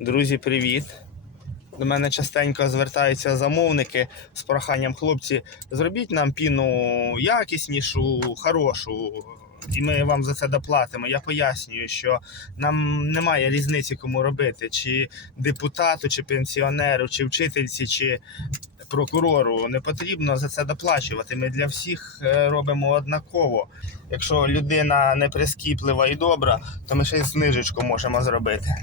Друзі, привіт! До мене частенько звертаються замовники з проханням хлопці, зробіть нам піну якіснішу, хорошу, і ми вам за це доплатимо. Я пояснюю, що нам немає різниці, кому робити, чи депутату, чи пенсіонеру, чи вчительці, чи прокурору. Не потрібно за це доплачувати. Ми для всіх е, робимо однаково. Якщо людина не прискіплива і добра, то ми ще й знижечку можемо зробити.